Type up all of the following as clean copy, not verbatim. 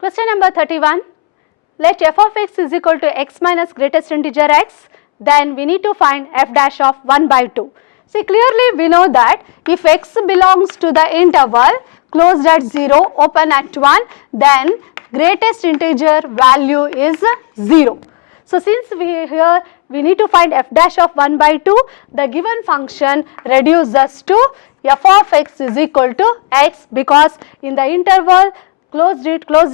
Question number 31. Let f of x is equal to x minus greatest integer x, then we need to find f dash of 1 by 2. See, clearly we know that if x belongs to the interval closed at 0, open at 1, then greatest integer value is 0. So, since we need to find f dash of 1 by 2, the given function reduces to f of x is equal to x, because in the interval closed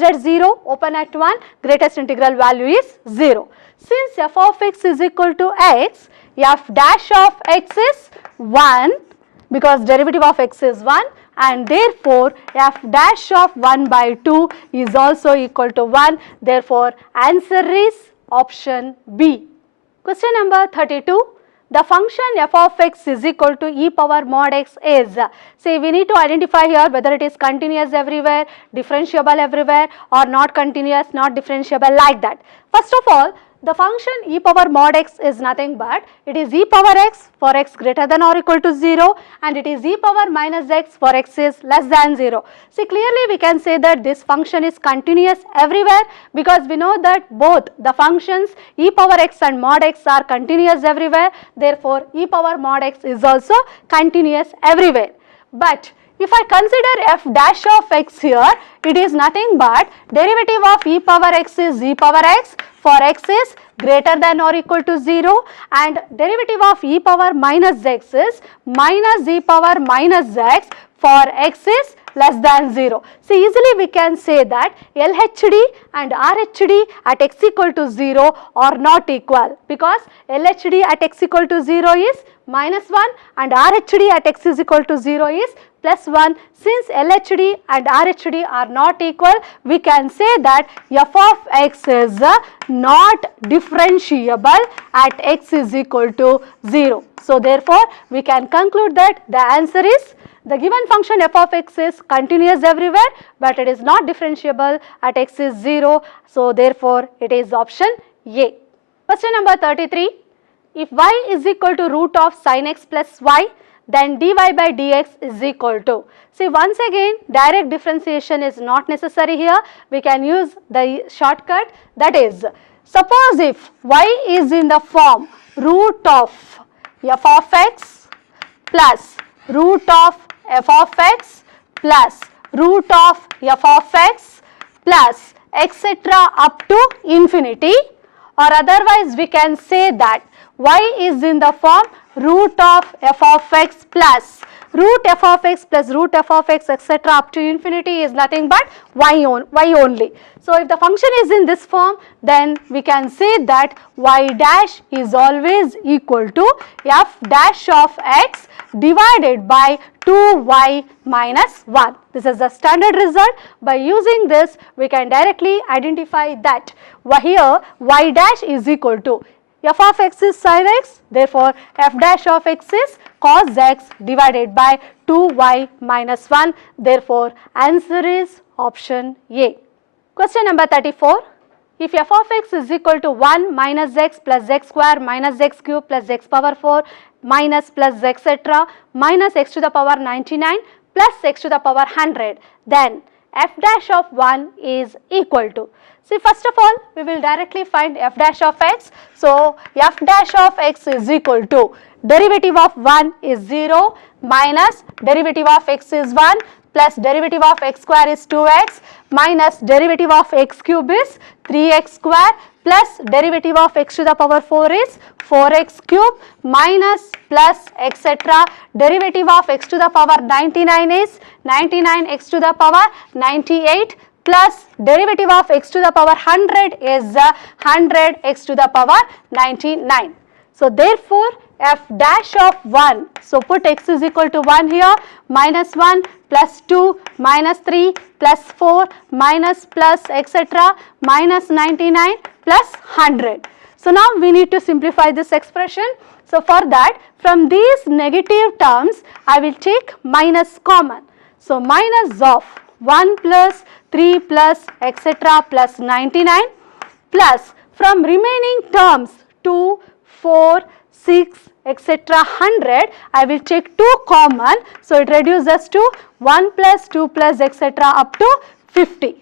at 0, open at 1, greatest integral value is 0. Since f of x is equal to x, f dash of x is 1, because derivative of x is 1, and therefore f dash of 1 by 2 is also equal to 1. Therefore, answer is option B. Question number 32. The function f of x is equal to e power mod x is, see, we need to identify here whether it is continuous everywhere, differentiable everywhere, or not continuous, not differentiable, like that. First of all, the function e power mod x is nothing but it is e power x for x greater than or equal to 0, and it is e power minus x for x is less than 0. See, clearly we can say that this function is continuous everywhere, because we know that both the functions e power x and mod x are continuous everywhere. Therefore, e power mod x is also continuous everywhere. But if I consider f dash of x here, it is nothing but derivative of e power x is e power x for x is greater than or equal to 0, and derivative of e power minus x is minus e power minus x for x is less than 0. So, easily we can say that LHD and RHD at x equal to 0 are not equal, because LHD at x equal to 0 is minus 1 and RHD at x is equal to 0 is plus 1. Since LHD and RHD are not equal, we can say that f of x is not differentiable at x is equal to 0. So, therefore, we can conclude that the answer is the given function f of x is continuous everywhere, but it is not differentiable at x is 0. So, therefore, it is option A. Question number 33. If y is equal to root of sin x plus y, then dy by dx is equal to, see, once again direct differentiation is not necessary here. We can use the shortcut, that is, suppose if y is in the form root of f of x plus root of f of x plus root of f of x plus etc. up to infinity, or otherwise we can say that y is in the form root of f of x plus root f of x plus root f of x etc. up to infinity is nothing but y only. So, if the function is in this form, then we can say that y dash is always equal to f dash of x divided by 2y minus 1. This is the standard result. By using this, we can directly identify that here y dash is equal to f of x is sin x, therefore, f dash of x is cos x divided by 2y minus 1. Therefore, answer is option A. Question number 34. If f of x is equal to 1 minus x plus x square minus x cube plus x power 4 minus plus etc. minus x to the power 99 plus x to the power 100, then f dash of 1 is equal to, see, first of all, we will directly find f dash of x. So, f dash of x is equal to derivative of 1 is 0 minus derivative of x is 1 plus derivative of x square is 2x minus derivative of x cube is 3x square plus derivative of x to the power 4 is 4x cube minus plus etc. derivative of x to the power 99 is 99x to the power 98 plus derivative of x to the power 100 is 100x to the power 99. So, therefore, f dash of 1, so put x is equal to 1 here, minus 1 plus 2 minus 3 plus 4 minus plus etc. minus 99 plus 100. So, now we need to simplify this expression. So, for that, from these negative terms, I will take minus common. So, minus of 1 plus 3 plus etc. plus 99 plus from remaining terms 2, 4, 6 etc. 100, I will take 2 common. So, it reduces to 1 plus 2 plus etc. up to 50.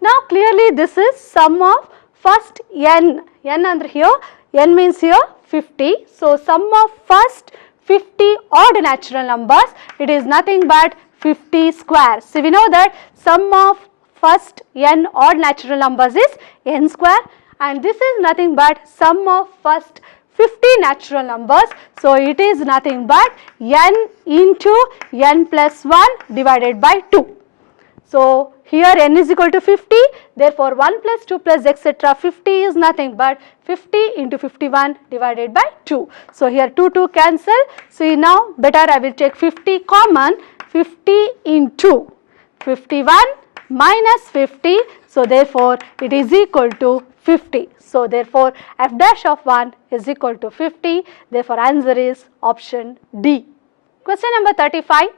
Now clearly this is sum of first n under here, n means here 50. So sum of first 50 odd natural numbers, it is nothing but 50 square. So we know that sum of first n odd natural numbers is n square, and this is nothing but sum of first 50 natural numbers. So it is nothing but n into n plus 1 divided by 2. So here n is equal to 50, therefore 1 plus 2 plus etc. 50 is nothing but 50 into 51 divided by 2. So here 2 cancel. See now better I will take 50 common, 50 into 51 minus 50. So therefore it is equal to 50. So therefore f dash of 1 is equal to 50. Therefore answer is option D. Question number 35.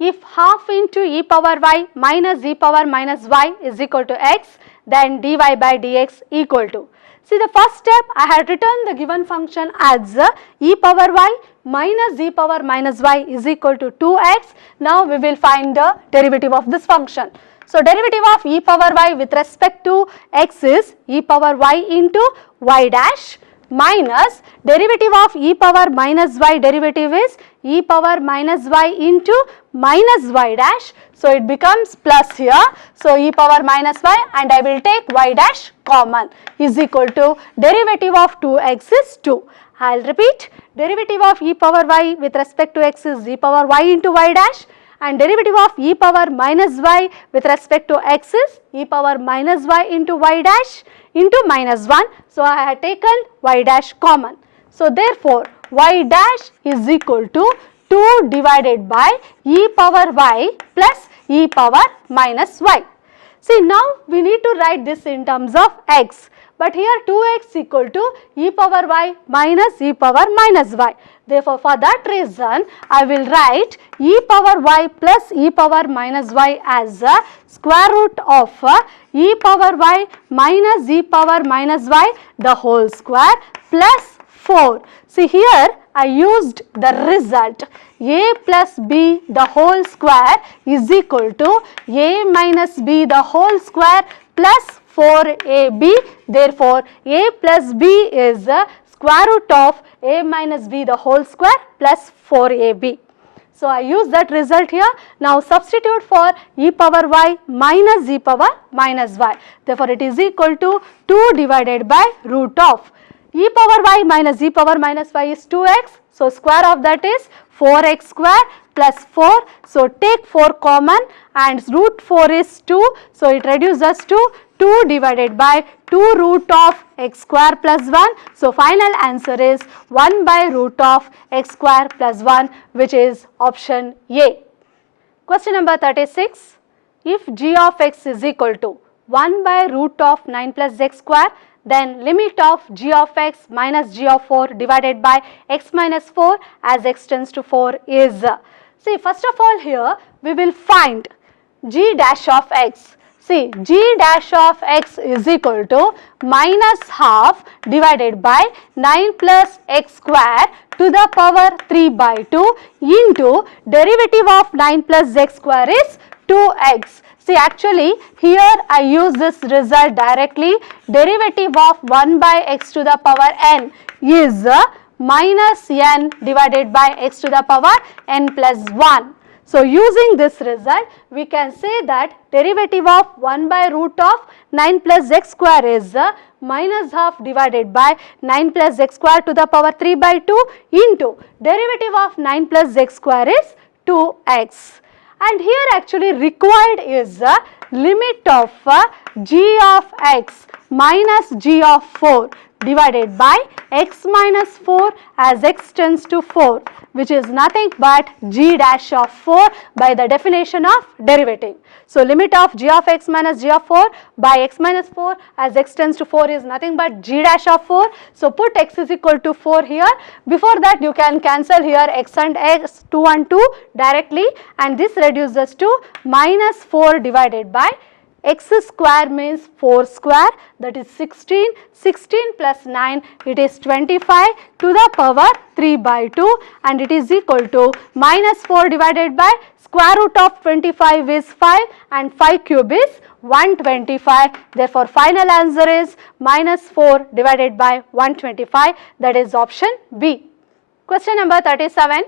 If half into e power y minus e power minus y is equal to x, then dy by dx equal to. See the first step, I had written the given function as e power y minus e power minus y is equal to 2x. Now we will find the derivative of this function. So derivative of e power y with respect to x is e power y into y dash minus derivative of e power minus y derivative is e power minus y into minus y dash. So it becomes plus here. So e power minus y, and I will take y dash common, is equal to derivative of 2x is 2. I will repeat, derivative of e power y with respect to x is e power y into y dash, and derivative of e power minus y with respect to x is e power minus y into y dash into minus 1. So I have taken y dash common. So therefore y dash is equal to 2 divided by e power y plus e power minus y. See now we need to write this in terms of x, but here 2x equal to e power y minus e power minus y. Therefore for that reason I will write e power y plus e power minus y as a square root of e power y minus e power minus y the whole square plus 4. See here I used the result a plus b the whole square is equal to a minus b the whole square plus 4ab. Therefore a plus b is square root of a minus b the whole square plus 4ab. So I use that result here. Now substitute for e power y minus e power minus y. Therefore it is equal to 2 divided by root of e power y minus e power minus y is 2x. So square of that is 4x square plus 4. So take 4 common and root 4 is 2. So it reduces to 2 divided by 2 root of x square plus 1. So final answer is 1 by root of x square plus 1, which is option A. Question number 36. If g of x is equal to 1 by root of 9 plus x square, then limit of g of x minus g of 4 divided by x minus 4 as x tends to 4 is. See first of all here we will find g dash of x. See g dash of x is equal to minus half divided by 9 plus x square to the power 3 by 2 into derivative of 9 plus x square is 2x. See actually here I use this result directly. Derivative of 1 by x to the power n is minus n divided by x to the power n plus 1. So using this result we can say that derivative of 1 by root of 9 plus x square is minus half divided by 9 plus x square to the power 3 by 2 into derivative of 9 plus x square is 2x. And here actually required is limit of g of x minus g of 4 divided by x minus 4 as x tends to 4, which is nothing but g dash of 4 by the definition of derivative. So limit of g of x minus g of 4 by x minus 4 as x tends to 4 is nothing but g dash of 4. So put x is equal to 4 here. Before that you can cancel here x and x, 2 and 2 directly, and this reduces to minus 4 divided by x square means 4 square, that is 16, 16 plus 9 it is 25 to the power 3 by 2, and it is equal to minus 4 divided by square root of 25 is 5 and 5 cube is 125. Therefore, final answer is minus 4 divided by 125, that is option B. Question number 37.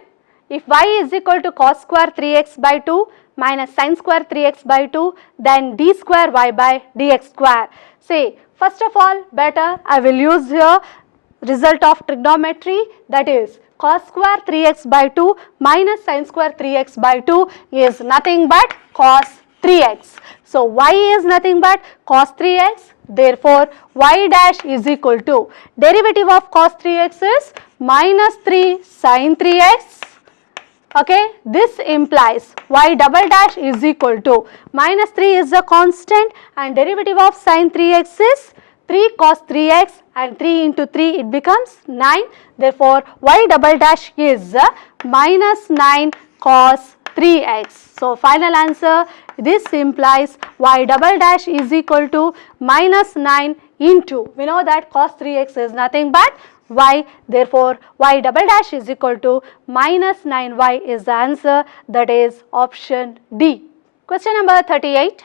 If y is equal to cos square 3x by 2 minus sin square 3x by 2, then d square y by dx square. See, first of all, better I will use here result of trigonometry, that is cos square 3x by 2 minus sin square 3x by 2 is nothing but cos 3x. So, y is nothing but cos 3x, therefore, y dash is equal to derivative of cos 3x is minus 3 sin 3x. Okay, this implies y double dash is equal to minus 3 is a constant and derivative of sin 3x is 3 cos 3x and 3 into 3 it becomes 9. Therefore, y double dash is minus 9 cos 3x. So, final answer, this implies y double dash is equal to minus 9 into, we know that cos 3x is nothing but y, therefore, y double dash is equal to minus 9y is the answer, that is option D. Question number 38.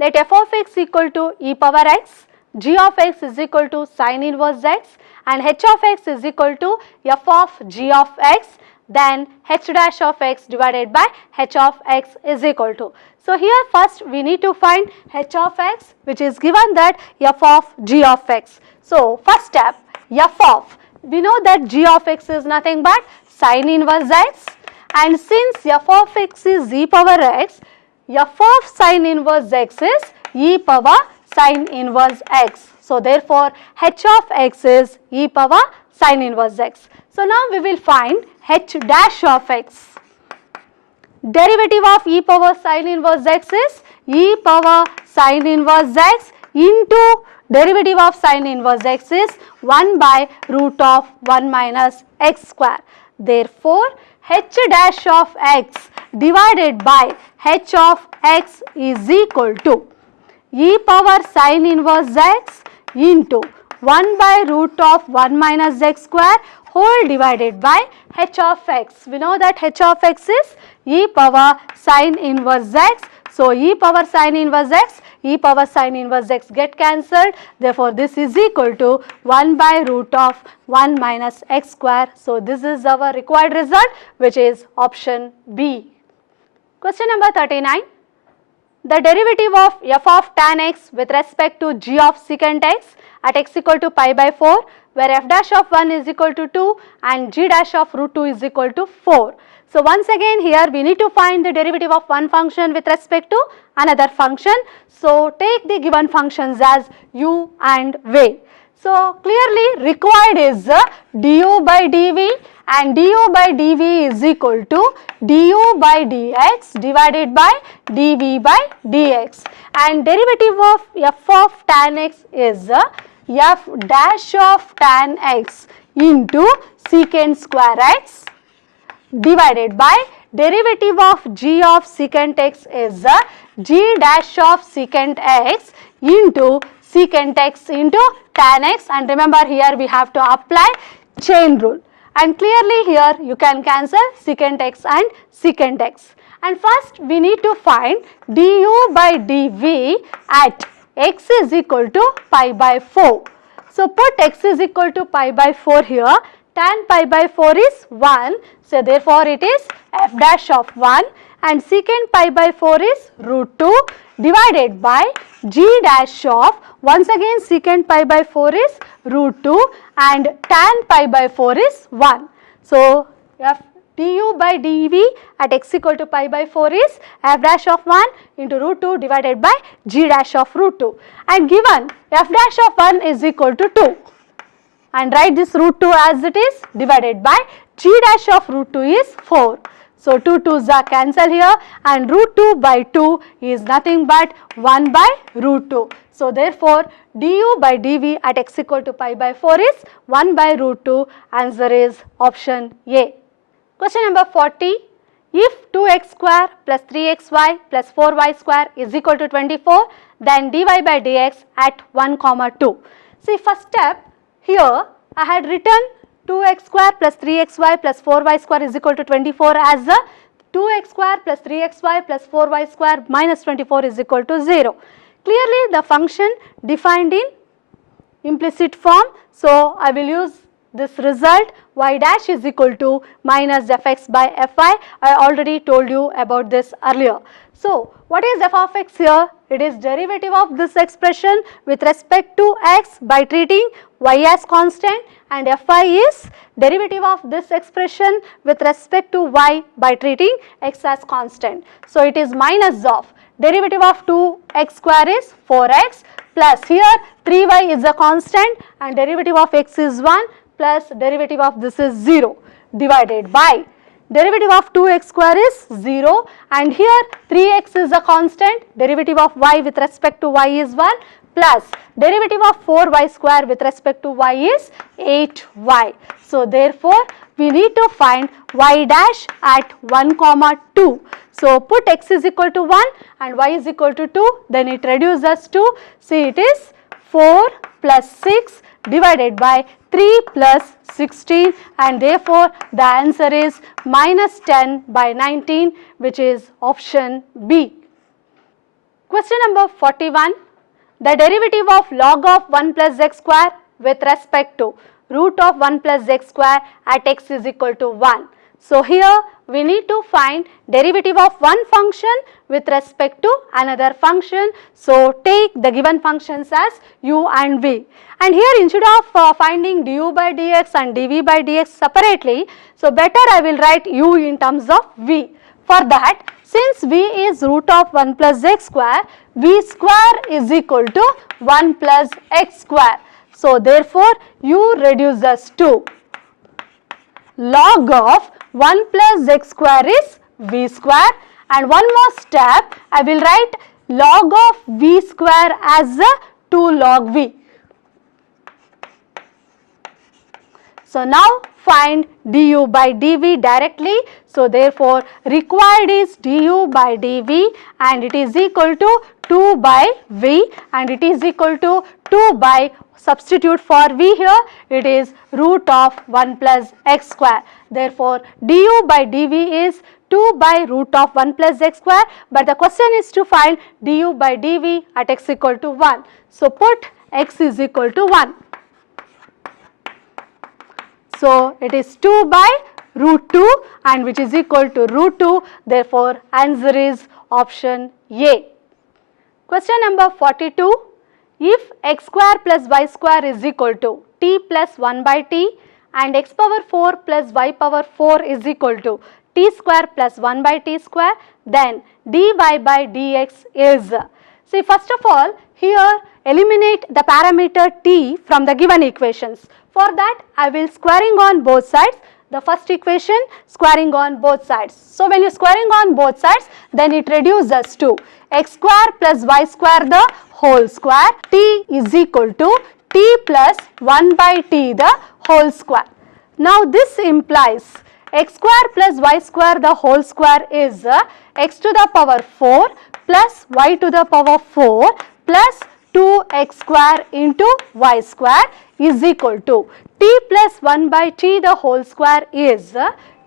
Let f of x equal to e power x, g of x is equal to sin inverse x and h of x is equal to f of g of x, then h dash of x divided by h of x is equal to. So, here first we need to find h of x, which is given that f of g of x. So, first step, f of, we know that g of x is nothing but sin inverse x, and since f of x is e power x, f of sin inverse x is e power sin inverse x. So, therefore, h of x is e power sin inverse x. So, now we will find h dash of x. Derivative of e power sin inverse x is e power sin inverse x into derivative of sin inverse x is 1 by root of 1 minus x square. Therefore, h dash of x divided by h of x is equal to e power sin inverse x into 1 by root of 1 minus x square whole divided by h of x. We know that h of x is e power sin inverse x. So, e power sin inverse x get cancelled. Therefore, this is equal to 1 by root of 1 minus x square. So, this is our required result, which is option B. Question number 39. The derivative of f of tan x with respect to g of secant x at x equal to pi by 4, where f dash of 1 is equal to 2 and g dash of root 2 is equal to 4. So, once again here we need to find the derivative of one function with respect to another function. So, take the given functions as u and v. So, clearly required is du by dv, and du by dv is equal to du by dx divided by dv by dx, and derivative of f of tan x is f dash of tan x into secant square x divided by derivative of g of secant x is g dash of secant x into secant x into tan x, and remember here we have to apply chain rule, and clearly here you can cancel secant x and secant x. And first we need to find du by dv at x is equal to pi by 4. So, put x is equal to pi by 4 here, tan pi by 4 is 1, so therefore it is f dash of 1, and secant pi by 4 is root 2 divided by g dash of, once again secant pi by 4 is root 2 and tan pi by 4 is 1. So, f du by dv at x equal to pi by 4 is f dash of 1 into root 2 divided by g dash of root 2, and given f dash of 1 is equal to 2, and write this root 2 as it is divided by g dash of root 2 is 4. So, 2 2's are cancelled here, and root 2 by 2 is nothing but 1 by root 2. So, therefore, du by dv at x equal to pi by 4 is 1 by root 2, answer is option A. Question number 40. If 2x square plus 3xy plus 4y square is equal to 24, then dy by dx at 1, 2. See, first step, here I had written 2x square plus 3xy plus 4y square is equal to 24 as a 2x square plus 3xy plus 4y square minus 24 is equal to 0. clearly the function defined in implicit form. So, I will use this result y dash is equal to minus fx by fi. I already told you about this earlier. So, what is f of x here? It is derivative of this expression with respect to x by treating y as constant, and fi is derivative of this expression with respect to y by treating x as constant. So, it is minus of derivative of 2x square is 4x plus here 3y is a constant and derivative of x is 1 plus derivative of this is 0 divided by derivative of 2x square is 0 and here 3x is a constant, derivative of y with respect to y is 1 plus derivative of 4y square with respect to y is 8y. So, therefore, we need to find y dash at 1 comma 2. So, put x is equal to 1 and y is equal to 2, then it reduces to, see it is 4 plus 6 divided by 3 plus 16 and therefore, the answer is minus 10 by 19, which is option B. Question number 41. The derivative of log of 1 plus x square with respect to root of 1 plus x square at x is equal to 1. So, here we need to find derivative of one function with respect to another function. So, take the given functions as u and v. And here instead of finding du by dx and dv by dx separately, so better I will write u in terms of v. For that, since v is root of 1 plus x square, v square is equal to 1 plus x square. So, therefore, u reduces to log of 1 plus x square is v square, and one more step, I will write log of v square as 2 log v. So, now find du by dv directly. So, therefore, required is du by dv and it is equal to 2 by v and it is equal to 2 by, substitute for v here, it is root of 1 plus x square. Therefore, du by dv is 2 by root of 1 plus x square, but the question is to find du by dv at x equal to 1. So, put x is equal to 1. So, it is 2 by root 2 and which is equal to root 2, therefore, answer is option A. Question number 42. If x square plus y square is equal to t plus 1 by t and x power 4 plus y power 4 is equal to t square plus 1 by t square, then dy by dx is, see first of all here eliminate the parameter t from the given equations. For that I will squaring on both sides, the first equation squaring on both sides. So, when you squaring on both sides, then it reduces to x square plus y square the whole square, t is equal to t plus 1 by t the whole square. Now, this implies x square plus y square the whole square is x to the power 4 plus y to the power 4 plus 2x square into y square is equal to t plus 1 by t the whole square is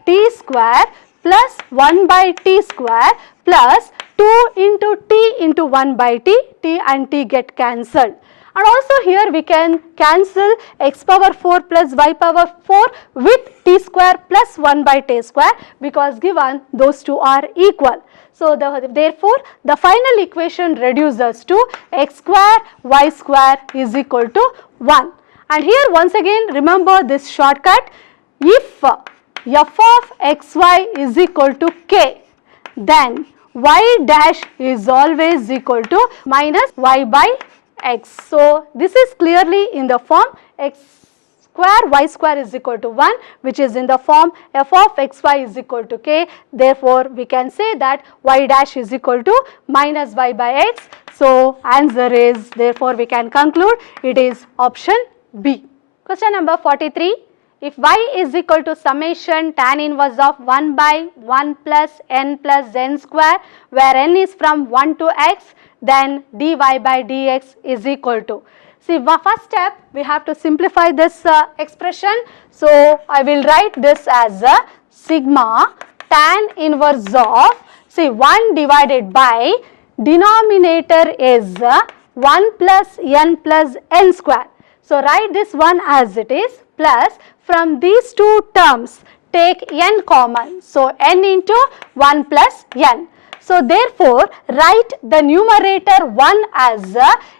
t square plus 1 by t square plus 2 into t into 1 by t, t and t get cancelled. And also here we can cancel x power 4 plus y power 4 with t square plus 1 by t square because given those two are equal. So, therefore, the final equation reduces to x square y square is equal to 1. And here once again remember this shortcut, if f of xy is equal to k, then y dash is always equal to minus y by x. So, this is clearly in the form x square y square is equal to 1, which is in the form f of xy is equal to k. Therefore, we can say that y dash is equal to minus y by x. So, answer is, therefore, we can conclude it is option B. Question number 43. If y is equal to summation tan inverse of 1 by 1 plus n square, where n is from 1 to x, then dy by dx is equal to. See, first step we have to simplify this expression. So, I will write this as sigma tan inverse of, see, 1 divided by denominator is 1 plus n square. So write this one as it is, plus from these two terms take n common. So n into 1 plus n. So therefore write the numerator 1 as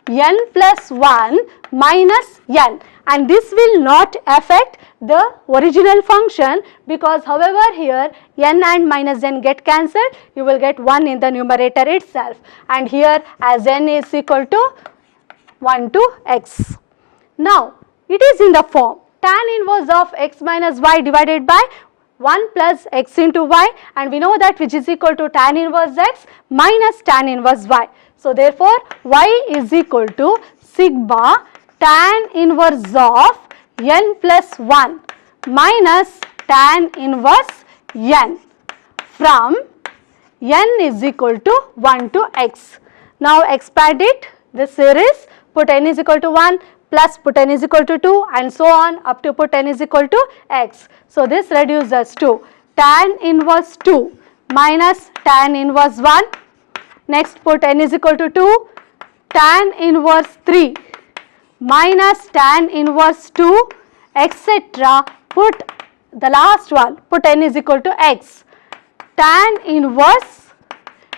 n plus 1 minus n, and this will not affect the original function, because however here n and minus n get cancelled, you will get 1 in the numerator itself, and here as n is equal to 1 to x. Now it is in the form tan inverse of x minus y divided by 1 plus x into y, and we know that which is equal to tan inverse x minus tan inverse y. So therefore y is equal to sigma tan inverse of n plus 1 minus tan inverse n from n is equal to 1 to x. Now expand it, this series, put n is equal to 1 plus put n is equal to 2 and so on up to put n is equal to x. So this reduces to tan inverse 2 minus tan inverse 1. Next put n is equal to 2, tan inverse 3 minus tan inverse 2, etc. Put the last one, put n is equal to x. Tan inverse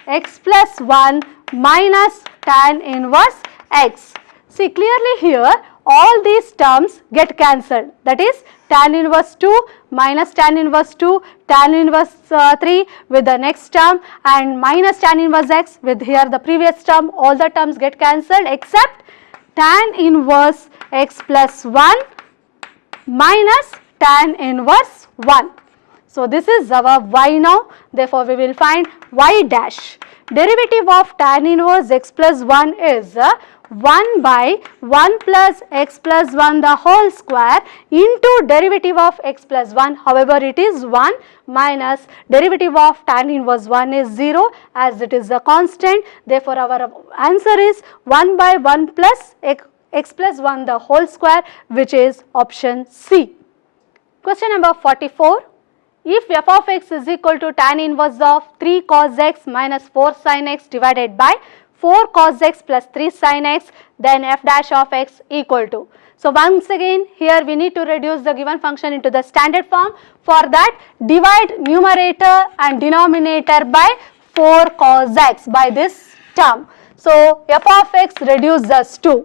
x plus 1 minus tan inverse x. See clearly here all these terms get cancelled, that is tan inverse 2 minus tan inverse 2, tan inverse 3 with the next term, and minus tan inverse x with here the previous term, all the terms get cancelled except tan inverse x plus 1 minus tan inverse 1. So this is our y now, therefore we will find y dash. Derivative of tan inverse x plus 1 is 1 by 1 plus x plus 1 the whole square into derivative of x plus 1, however it is 1 minus derivative of tan inverse 1 is 0 as it is a constant, therefore our answer is 1 by 1 plus x plus 1 the whole square, which is option C. Question number 44. If f of x is equal to tan inverse of 3 cos x minus 4 sin x divided by 4 cos x plus 3 sin x, then f dash of x equal to. So once again here we need to reduce the given function into the standard form. For that divide numerator and denominator by 4 cos x by this term. So f of x reduces to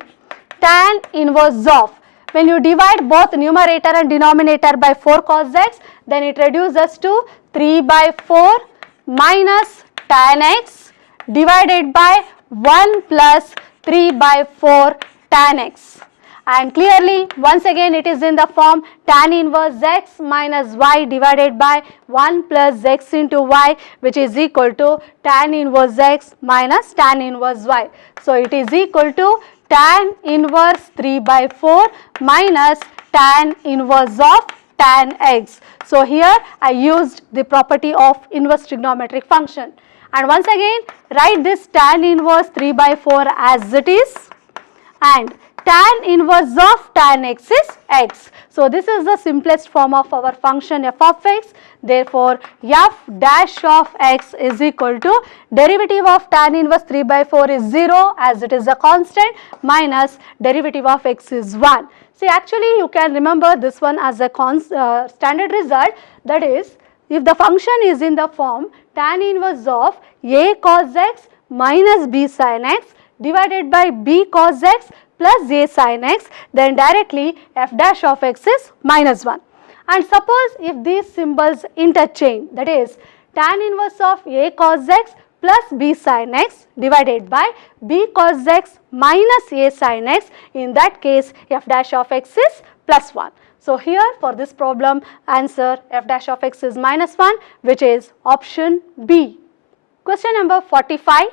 tan inverse of, when you divide both numerator and denominator by 4 cos x, then it reduces to 3 by 4 minus tan x divided by 1 plus 3 by 4 tan x. And clearly once again it is in the form tan inverse x minus y divided by 1 plus x into y, which is equal to tan inverse x minus tan inverse y. So it is equal to tan inverse 3 by 4 minus tan inverse of tan x. So here I used the property of inverse trigonometric function. And once again write this tan inverse 3 by 4 as it is, and tan inverse of tan x is x. So this is the simplest form of our function f of x. Therefore f dash of x is equal to derivative of tan inverse 3 by 4 is 0 as it is a constant minus derivative of x is 1. See actually you can remember this one as a standard result, that is if the function is in the form tan inverse of a cos x minus b sin x divided by b cos x plus a sin x, then directly f dash of x is minus 1. And suppose if these symbols interchange, that is tan inverse of a cos x plus b sin x divided by b cos x minus a sin x, in that case f dash of x is plus 1. So here for this problem answer f dash of x is minus 1, which is option B. Question number 45.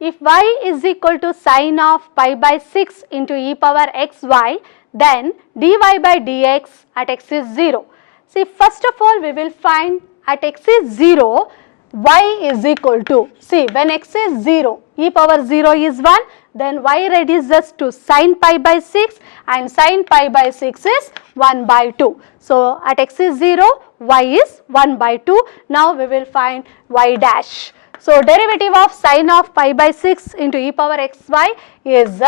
If y is equal to sine of pi by 6 into e power xy, then dy by dx at x is 0. See first of all we will find at x is 0, y is equal to, see when x is 0, e power 0 is 1, then y reduces to sine pi by 6 and sine pi by 6 is 1 by 2. So at x is 0, y is 1 by 2. Now we will find y dash. So derivative of sine of pi by 6 into e power xy is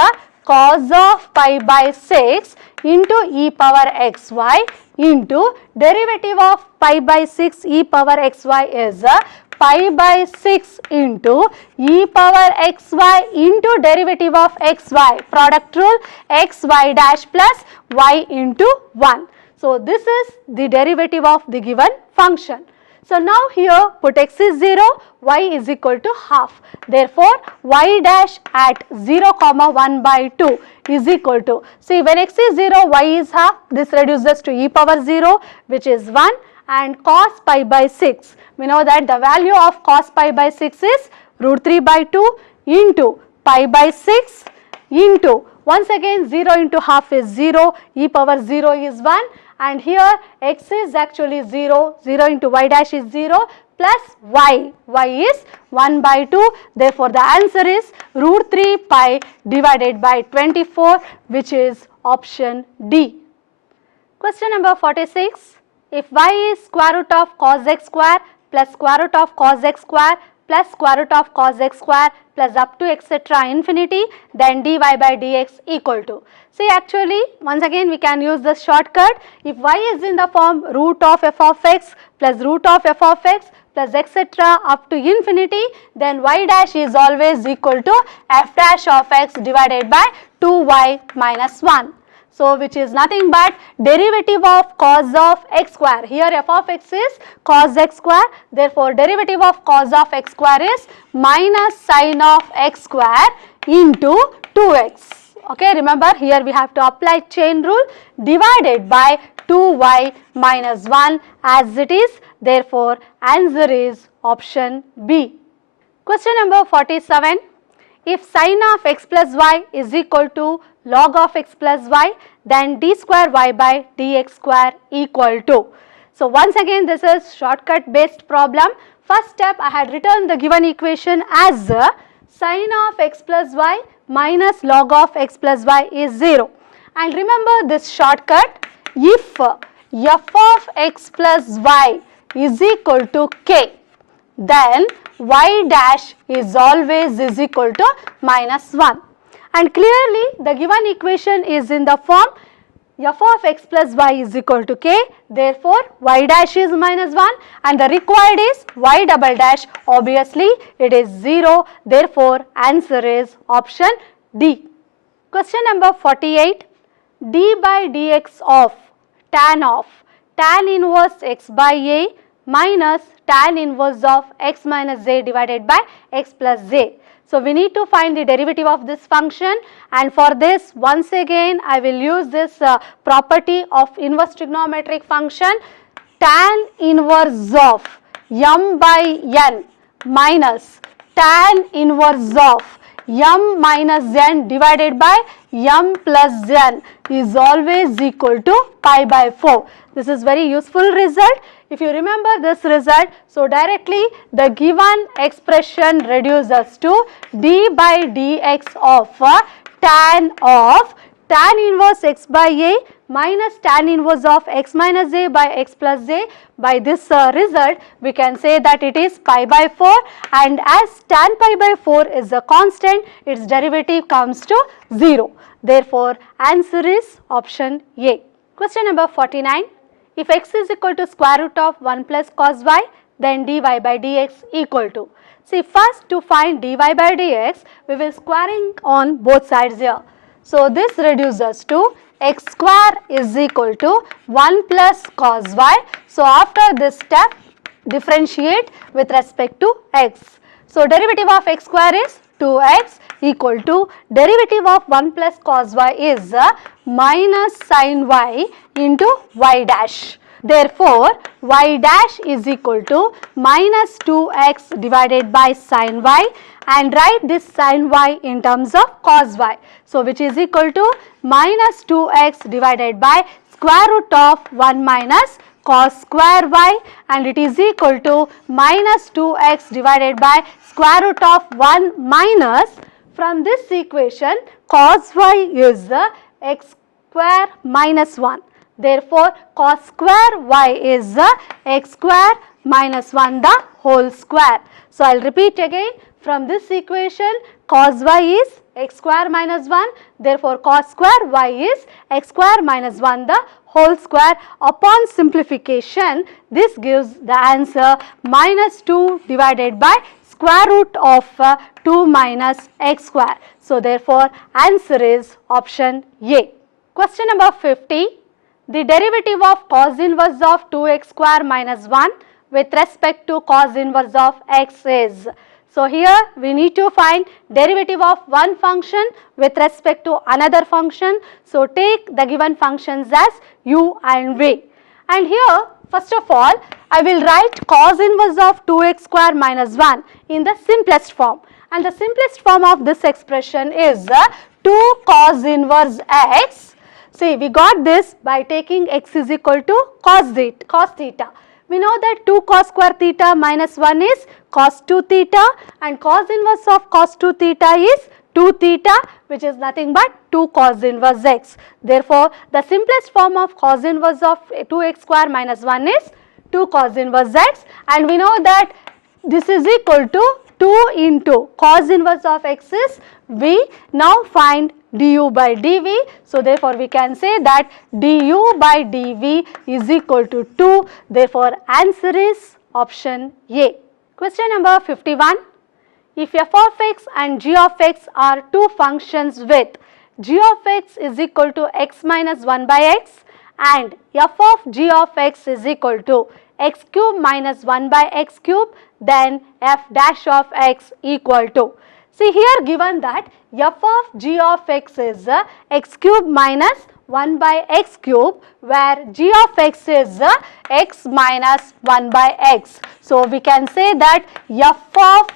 cos of pi by 6 into e power xy into derivative of pi by 6 e power xy is pi by 6 into e power xy into derivative of xy, product rule, xy dash plus y into 1. So this is the derivative of the given function. So now here put x is 0, y is equal to half. Therefore, y dash at 0 comma 1 by 2 is equal to, see when x is 0, y is half, this reduces to e power 0 which is 1, and cos pi by 6. We know that the value of cos pi by 6 is root 3 by 2 into pi by 6 into, once again 0 into half is 0, e power 0 is 1, and here x is actually 0, 0 into y dash is 0 plus y is 1 by 2. Therefore, the answer is root 3 pi divided by 24, which is option D. Question number 46. If y is square root of cos x square plus square root of cos x square plus square root of cos x square plus up to etc. infinity, then dy by dx equal to. See, actually once again we can use this shortcut. If y is in the form root of f of x plus root of f of x plus etc. up to infinity, then y dash is always equal to f dash of x divided by 2y minus 1. So which is nothing but derivative of cos of x square. Here f of x is cos x square. Therefore, derivative of cos of x square is minus sine of x square into 2x. Okay, remember here we have to apply chain rule, divided by 2y minus 1 as it is. Therefore, answer is option B. Question number 47. If sine of x plus y is equal to log of x plus y, then d square y by dx square equal to. So once again this is shortcut based problem. First step, I had written the given equation as sine of x plus y minus log of x plus y is 0. And remember this shortcut, if f of x plus y is equal to k, then y dash is always is equal to minus 1. And clearly the given equation is in the form f of x plus y is equal to k, therefore y dash is minus 1 and the required is y double dash, obviously it is 0, therefore answer is option D. Question number 48. d by dx of tan inverse x by a minus tan inverse of x minus a divided by x plus a. So we need to find the derivative of this function, and for this once again I will use this property of inverse trigonometric function, tan inverse of m by n minus tan inverse of m minus n divided by m plus n is always equal to pi by 4. This is very useful result. If you remember this result, so directly the given expression reduces to d by dx of tan inverse x by a minus tan inverse of x minus a by x plus a. By this result we can say that it is pi by 4, and as tan pi by 4 is a constant, its derivative comes to 0. Therefore, answer is option A. Question number 49. If x is equal to square root of 1 plus cos y, then dy by dx equal to. See, first to find dy by dx, we will squaring on both sides here. So this reduces to x square is equal to 1 plus cos y. So after this step, differentiate with respect to x. So derivative of x square is 2x equal to derivative of 1 plus cos y is minus sin y into y dash. Therefore, y dash is equal to minus 2x divided by sin y, and write this sin y in terms of cos y. So which is equal to minus 2x divided by square root of 1 minus cos square y, and it is equal to minus 2x divided by square root of 1 minus, from this equation cos y is x square minus 1. Therefore, cos square y is x square minus 1 the whole square. So, I will repeat again, from this equation cos y is x square minus 1, therefore, cos square y is x square minus 1 the whole square. Upon simplification, this gives the answer minus 2 divided by square root of 2 minus x square. So, therefore, answer is option A. Question number 50. The derivative of cos inverse of 2x square minus 1 with respect to cos inverse of x is. So, here we need to find derivative of one function with respect to another function. So, take the given functions as u and v. And here, first of all, I will write cos inverse of 2x square minus 1 in the simplest form. And the simplest form of this expression is 2 cos inverse x. See, we got this by taking x is equal to cos theta. We know that 2 cos square theta minus 1 is cos 2 theta, and cos inverse of cos 2 theta is 2 theta, which is nothing but 2 cos inverse x. Therefore, the simplest form of cos inverse of 2x square minus 1 is 2 cos inverse x, and we know that this is equal to 2 into cos inverse of x is v. Now, find du by dv. So, therefore, we can say that du by dv is equal to 2. Therefore, answer is option A. Question number 51. If f of x and g of x are two functions with g of x is equal to x minus 1 by x and f of g of x is equal to x cube minus 1 by x cube, then f dash of x equal to. See, here given that f of g of x is x cube minus 1 by x cube, where g of x is x minus 1 by x. So, we can say that f of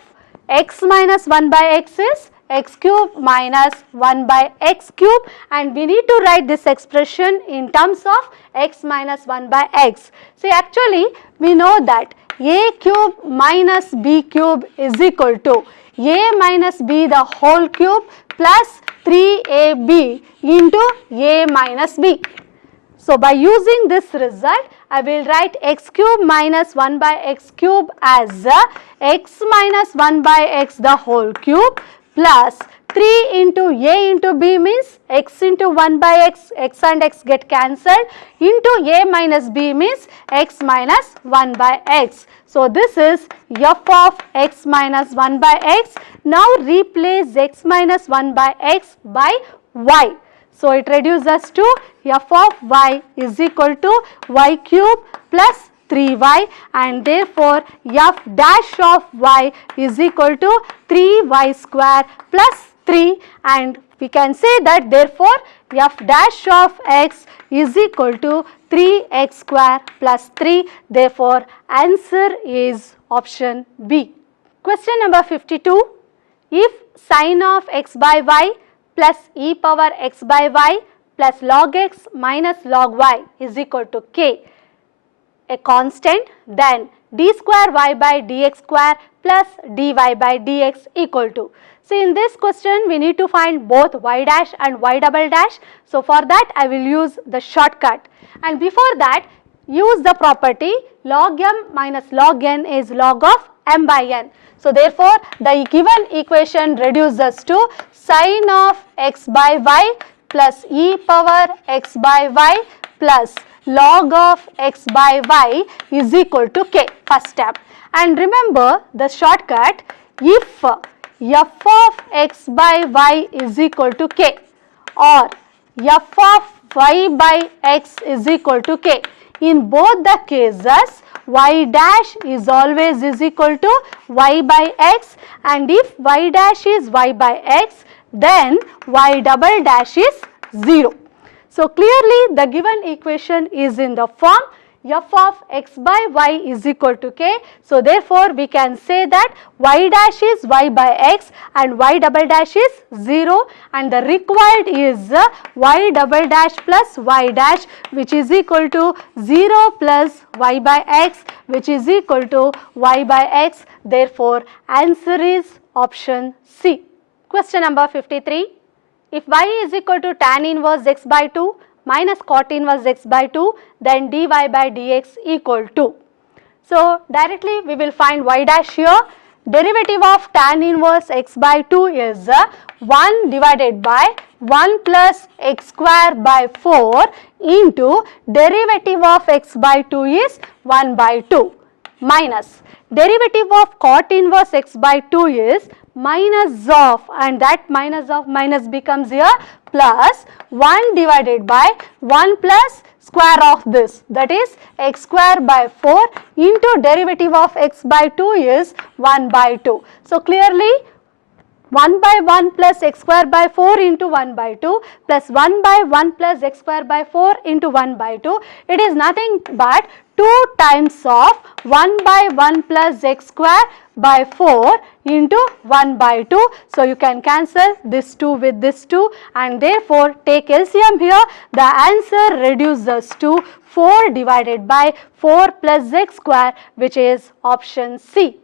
x minus 1 by x is x cube minus 1 by x cube, and we need to write this expression in terms of x minus 1 by x. See, actually we know that a cube minus b cube is equal to a minus b the whole cube plus 3ab into a minus b. So, by using this result, I will write x cube minus 1 by x cube as x minus 1 by x the whole cube plus 3 into a into b means x into 1 by x, x and x get cancelled, into a minus b means x minus 1 by x. So, this is f of x minus 1 by x. Now, replace x minus 1 by x by y. So, it reduces to f of y is equal to y cube plus 3y, and therefore, f dash of y is equal to 3y square plus 3, and we can say that therefore, f dash of x is equal to 3x square plus 3. Therefore, answer is option B. Question number 52. If sin of x by y plus e power x by y plus log x minus log y is equal to k, a constant, then d square y by dx square plus dy by dx equal to. See, in this question we need to find both y dash and y double dash. So, for that I will use the shortcut, and before that use the property log m minus log n is log of m by n. So, therefore, the given equation reduces to sin of x by y plus e power x by y plus log of x by y is equal to k, first step. And remember the shortcut, if f of x by y is equal to k or f of y by x is equal to k, in both the cases y dash is always is equal to y by x, and if y dash is y by x, then y double dash is 0. So, clearly the given equation is in the form f of x by y is equal to k. So, therefore, we can say that y dash is y by x and y double dash is 0, and the required is y double dash plus y dash, which is equal to 0 plus y by x, which is equal to y by x. Therefore, answer is option C. Question number 53. If y is equal to tan inverse x by 2 minus cot inverse x by 2, then dy by dx equal to. So directly we will find y dash here. Derivative of tan inverse x by 2 is 1 divided by 1 plus x square by 4 into derivative of x by 2 is 1 by 2 minus derivative of cot inverse x by 2 is minus of, and that minus of minus becomes here plus 1 divided by 1 plus square of this, that is x square by 4 into derivative of x by 2 is 1 by 2. So clearly 1 by 1 plus x square by 4 into 1 by 2 plus 1 by 1 plus x square by 4 into 1 by 2, it is nothing but 2 times of 1 by 1 plus x square by 4 into 1 by 2. So you can cancel this 2 with this 2 and therefore take LCM here. The answer reduces to 4 divided by 4 plus x square, which is option C.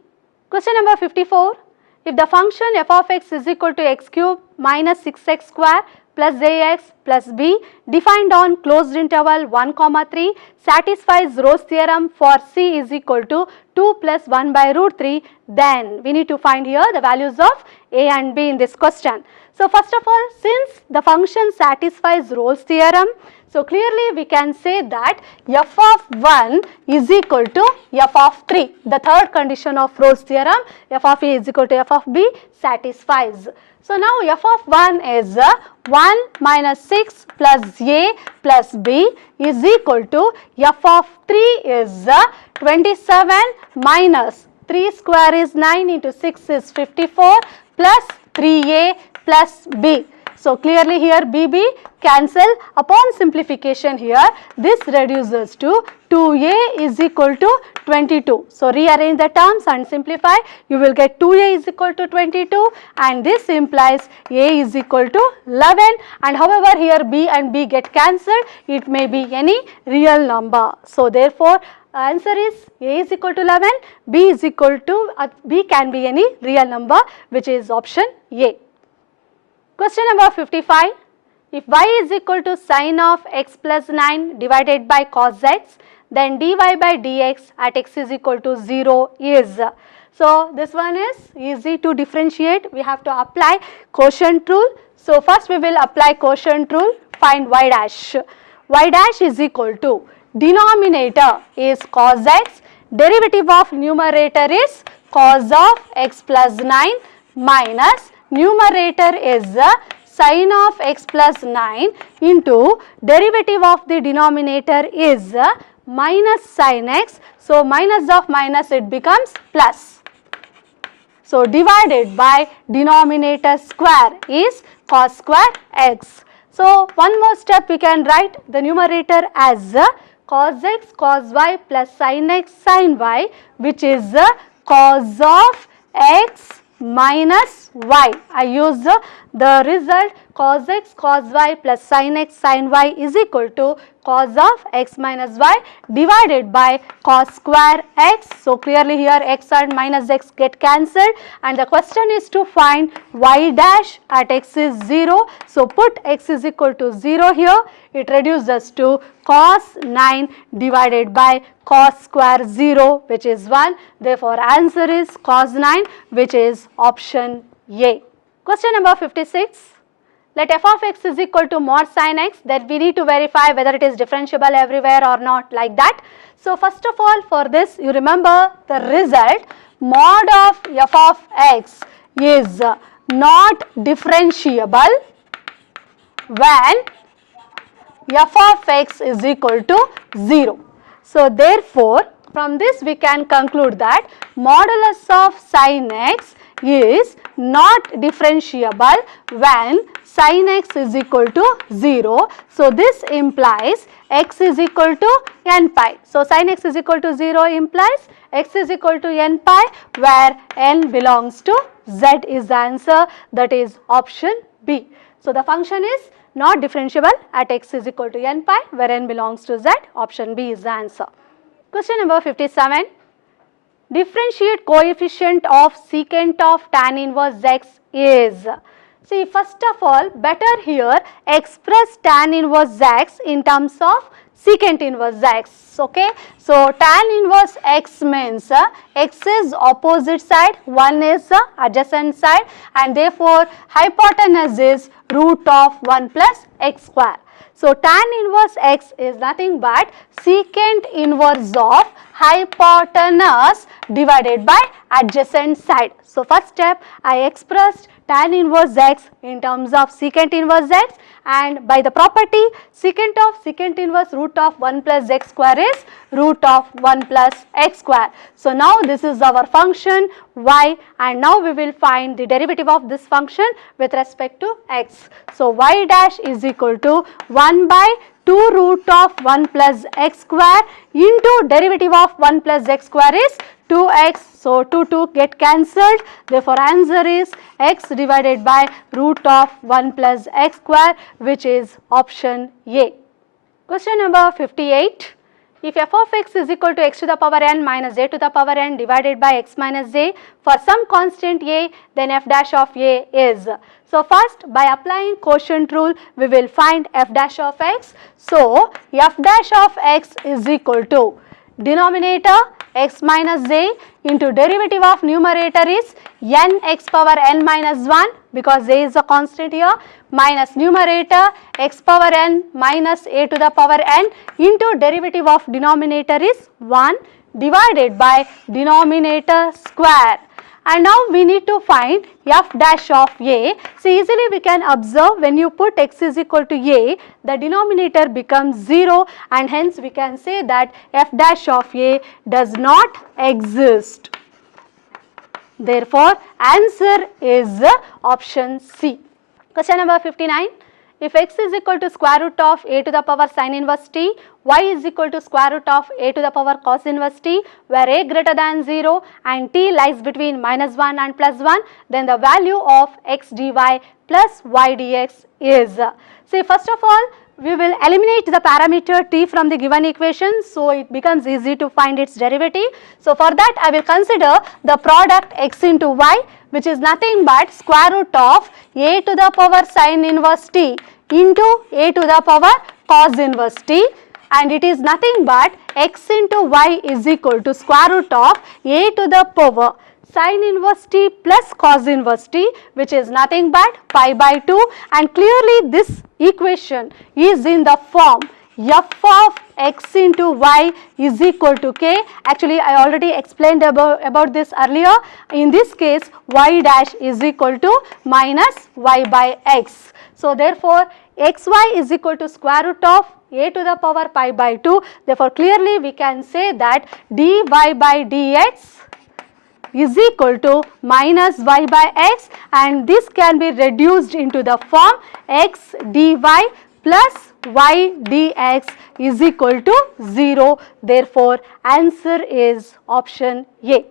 Question number 54. If the function f of x is equal to x cube minus 6x square plus ax plus b defined on closed interval 1 comma 3 satisfies Rolle's theorem for c is equal to 2 plus 1 by root 3, then we need to find here the values of a and b in this question. So first of all, since the function satisfies Rolle's theorem, so clearly we can say that f of 1 is equal to f of 3. The third condition of Rolle's theorem, f of a is equal to f of b, satisfies. So now f of 1 is 1 minus 6 plus a plus b is equal to f of 3 is 27 minus 3 square is 9 into 6 is 54 plus 3a plus b. So clearly here BB cancel. Upon simplification here, this reduces to 2a is equal to 22. So rearrange the terms and simplify. You will get 2a is equal to 22 and this implies a is equal to 11, and however here b and b get cancelled, it may be any real number. So therefore answer is a is equal to 11, b is equal to b can be any real number, which is option A. Question number 55. If y is equal to sine of x plus 9 divided by cos x, then dy by dx at x is equal to 0 is. So this one is easy to differentiate. We have to apply quotient rule. So first we will apply quotient rule. Find y dash. Y dash is equal to denominator is cos x, derivative of numerator is cos of x plus 9 minus numerator is sine of x plus 9 into derivative of the denominator is minus sine x. So minus of minus it becomes plus. So divided by denominator square is cos square x. So one more step, we can write the numerator as cos x cos y plus sine x sine y, which is cos of x minus y. I use the result cos x cos y plus sine x sine y is equal to cos of x minus y divided by cos square x. So clearly here x and minus x get cancelled, and the question is to find y dash at x is 0. So put x is equal to 0 here. It reduces to cos 9 divided by cos square 0, which is 1. Therefore answer is cos 9, which is option A. Question number 56. Let f of x is equal to mod sin x, then we need to verify whether it is differentiable everywhere or not, like that. So first of all, for this you remember the result, mod of f of x is not differentiable when f of x is equal to 0. So therefore from this we can conclude that modulus of sin x is not differentiable when sin x is equal to 0. So this implies x is equal to n pi. So sin x is equal to 0 implies x is equal to n pi, where n belongs to z is the answer, that is option B. So the function is not differentiable at x is equal to n pi, where n belongs to z, option B is the answer. Question number 57. Differentiate coefficient of secant of tan inverse x is. See, first of all, better here express tan inverse x in terms of secant inverse x. Okay, so tan inverse x means x is opposite side, 1 is adjacent side, and therefore hypotenuse is root of 1 plus x square. So tan inverse x is nothing but secant inverse of hypotenuse divided by adjacent side. So first step, I expressed tan inverse x in terms of secant inverse x, and by the property secant of secant inverse root of 1 plus x square is root of 1 plus x square. So now this is our function y, and now we will find the derivative of this function with respect to x. So y dash is equal to 1 by 2 root of 1 plus x square into derivative of 1 plus x square is 2x. So 2 get cancelled, therefore answer is x divided by root of 1 plus x square, which is option A. Question number 58. If f of x is equal to x to the power n minus a to the power n divided by x minus a for some constant a, then f dash of a is. So first, by applying quotient rule, we will find f dash of x. So f dash of x is equal to denominator x minus a into derivative of numerator is n x power n minus 1, because a is a constant here, minus numerator x power n minus a to the power n into derivative of denominator is 1 divided by denominator square. And now we need to find f dash of a. So easily we can observe, when you put x is equal to a, the denominator becomes 0, and hence we can say that f dash of a does not exist. Therefore answer is option C. Question number 59. If x is equal to square root of a to the power sin inverse t, y is equal to square root of a to the power cos inverse t, where a greater than 0 and t lies between minus 1 and plus 1, then the value of x dy plus y dx is. See, first of all, we will eliminate the parameter t from the given equation, so it becomes easy to find its derivative. So for that, I will consider the product x into y, which is nothing but square root of a to the power sin inverse t into a to the power cos inverse t, and it is nothing but x into y is equal to square root of a to the power sin inverse t plus cos inverse t, which is nothing but pi by 2, and clearly this equation is in the form f of x into y is equal to k. Actually, I already explained about this earlier. In this case, y dash is equal to minus y by x. So therefore, xy is equal to square root of a to the power pi by 2. Therefore, clearly we can say that dy by dx is equal to minus y by x, and this can be reduced into the form x dy plus y dx is equal to 0. Therefore, answer is option A.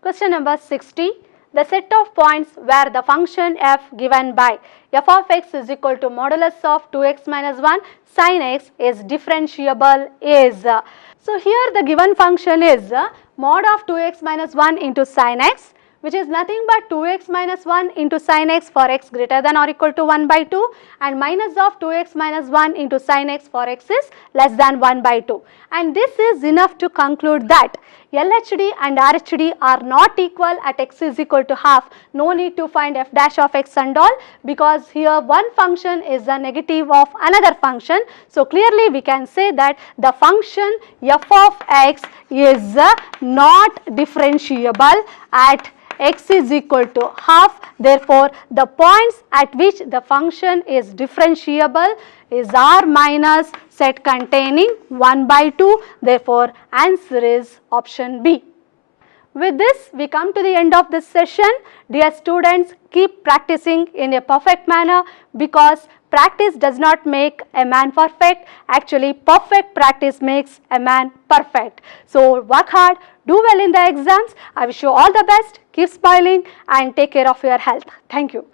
Question number 60. The set of points where the function f given by f of x is equal to modulus of 2x minus 1 sin x is differentiable is. So here the given function is mod of 2x minus 1 into sin x, which is nothing but 2x minus 1 into sin x for x greater than or equal to 1 by 2, and minus of 2x minus 1 into sin x for x is less than 1 by 2. And this is enough to conclude that LHD and RHD are not equal at x is equal to half. No need to find f dash of x and all, because here one function is a negative of another function. So clearly we can say that the function f of x is not differentiable at x is equal to half. Therefore, the points at which the function is differentiable is R minus set containing 1 by 2. Therefore, answer is option B. With this, we come to the end of this session. Dear students, keep practicing in a perfect manner, because practice does not make a man perfect. Actually, perfect practice makes a man perfect. So, work hard, do well in the exams. I wish you all the best. Keep smiling and take care of your health. Thank you.